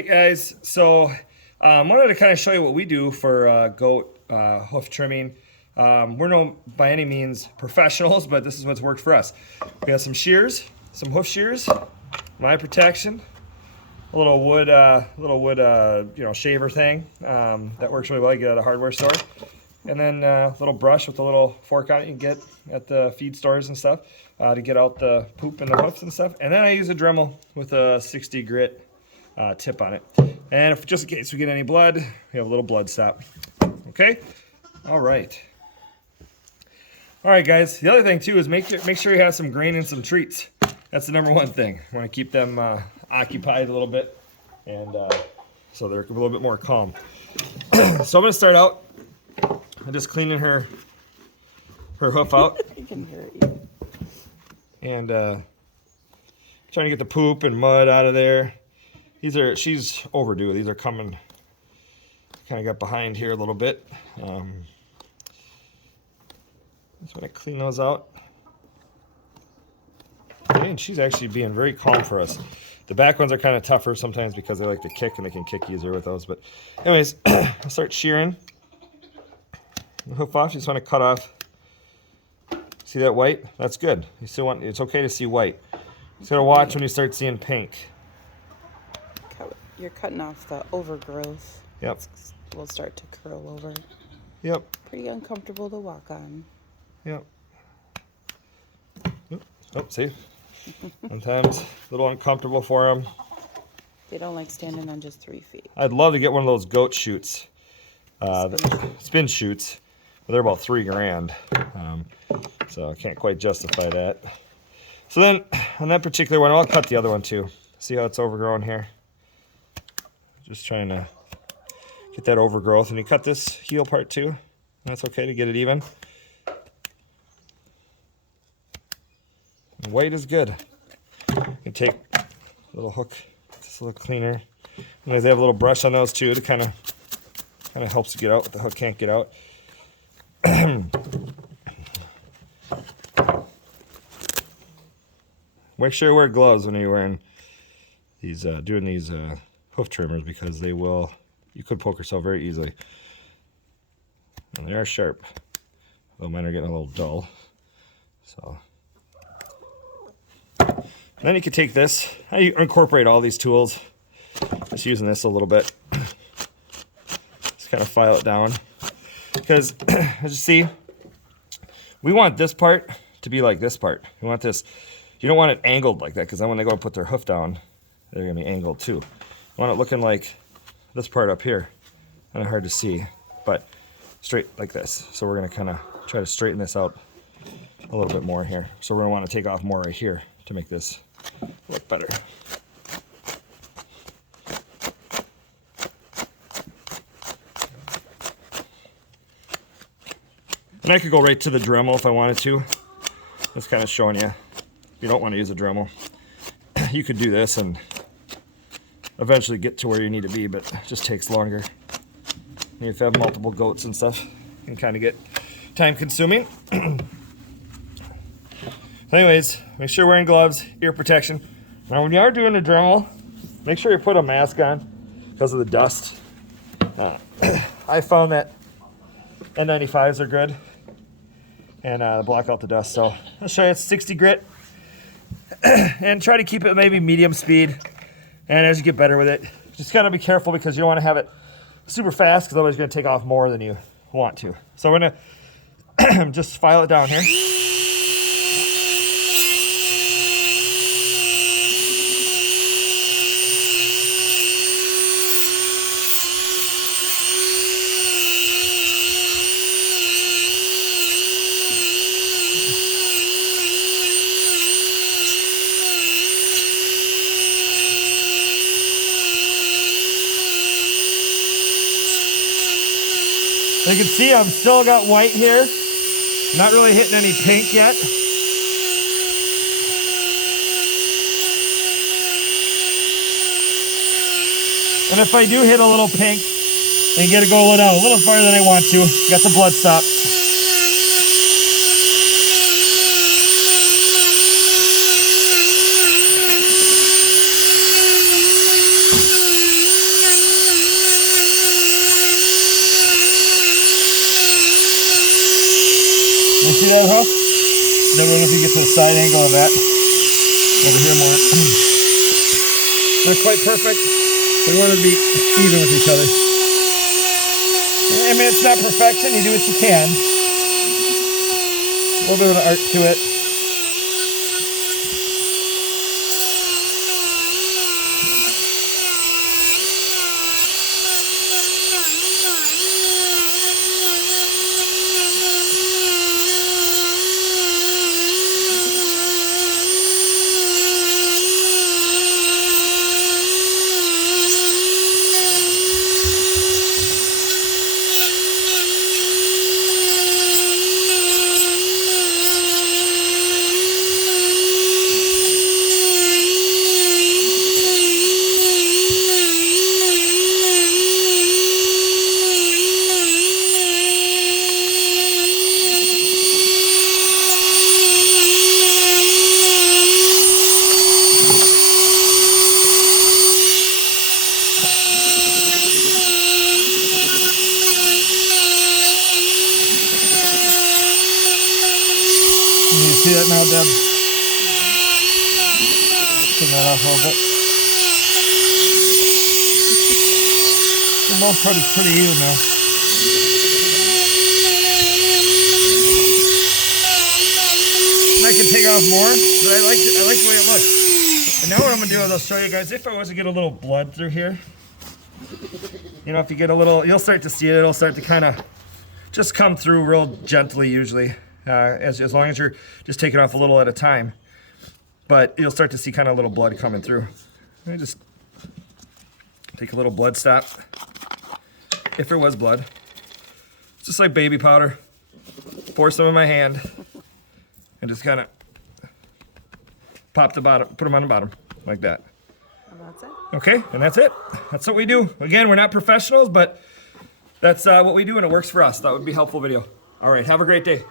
Hey guys, so wanted to kind of show you what we do for goat hoof trimming. We're no by any means professionals, but this is what's worked for us. We have some shears, some hoof shears, my protection, a little wood, shaver thing that works really well. You get at a hardware store, and then a little brush with a little fork on it you can get at the feed stores and stuff to get out the poop and the hoofs and stuff. And then I use a Dremel with a 60 grit tip on it. And if just in case we get any blood, we have a little blood stop. Okay? All right. All right, guys. The other thing too is make sure you have some grain and some treats. That's the number one thing. You want to keep them occupied a little bit, and so they're a little bit more calm. So I'm going to start out. I'm just cleaning her hoof out. I can hear it. And trying to get the poop and mud out of there. She's overdue. These are coming, kind of got behind here a little bit. Just want to clean those out. Okay, and she's actually being very calm for us. The back ones are kind of tougher sometimes because they like to kick and they can kick easier with those. But anyways, I'll start shearing the hoof off. You just want to cut off. See that white? That's good. You still want, it's okay to see white. You just gotta watch when you start seeing pink. You're cutting off the overgrowth. Yep. Will start to curl over. Yep. Pretty uncomfortable to walk on. Yep. Oh, see? Sometimes a little uncomfortable for them. They don't like standing on just 3 feet. I'd love to get one of those goat chutes. Spin chutes. But they're about $3 grand. So I can't quite justify that. So then, on that particular one, I'll cut the other one too. See how it's overgrown here? Just trying to get that overgrowth. And you cut this heel part too. That's okay to get it even. And white is good. You take a little hook, just a little cleaner. And they have a little brush on those too to kind of helps you get out. The hook can't get out. Make sure you wear gloves when you're wearing these, doing these hoof trimmers, because you could poke yourself very easily. And they are sharp, though mine are getting a little dull. So, and then you can take this. I incorporate all these tools. Just using this a little bit. Just kind of file it down, because as you see, we want this part to be like this part. We want this. You don't want it angled like that, because then when they go and put their hoof down, they're going to be angled too. You want it looking like this part up here. Kind of hard to see, but straight like this. So we're going to kind of try to straighten this out a little bit more here. So we're going to want to take off more right here to make this look better. And I could go right to the Dremel if I wanted to. Just kind of showing you. If you don't want to use a Dremel, you could do this and eventually get to where you need to be, but it just takes longer. And if you have multiple goats and stuff, it can kind of get time consuming. Anyways, make sure you're wearing gloves, ear protection. Now when you are doing a Dremel, make sure you put a mask on because of the dust. I found that N95s are good and block out the dust. So I'll show you. It's 60 grit. And try to keep it maybe medium speed. And as you get better with it, just gotta be careful, because you don't want to have it super fast, because otherwise you're gonna take off more than you want to. So we're gonna just file it down here. You can see I've still got white here. Not really hitting any pink yet. And if I do hit a little pink, and get it going out a little farther than I want to, got the blood stop. that hoof. Then I don't know if you get to the side angle of that. Over here more. Not quite perfect. We want to be even with each other. I mean, it's not perfection. You do what you can. A little bit of art to it. You see that now, Deb? Turn that off a little bit. For the most part, it's pretty even now. And I can take off more, but I like the way it looks. And now what I'm gonna do is I'll show you guys if I was to get a little blood through here. You know, if you get a little, you'll start to see it. It'll start to kind of just come through real gently usually. As long as you're just taking off a little at a time. But you'll start to see kind of a little blood coming through. Let me just take a little blood stop. If there was blood. It's just like baby powder. Pour some in my hand. And just kind of pop the bottom, put them on the bottom. Like that. And that's it. Okay, and that's it. That's what we do. Again, we're not professionals, but that's what we do and it works for us. That would be a helpful video. All right, have a great day.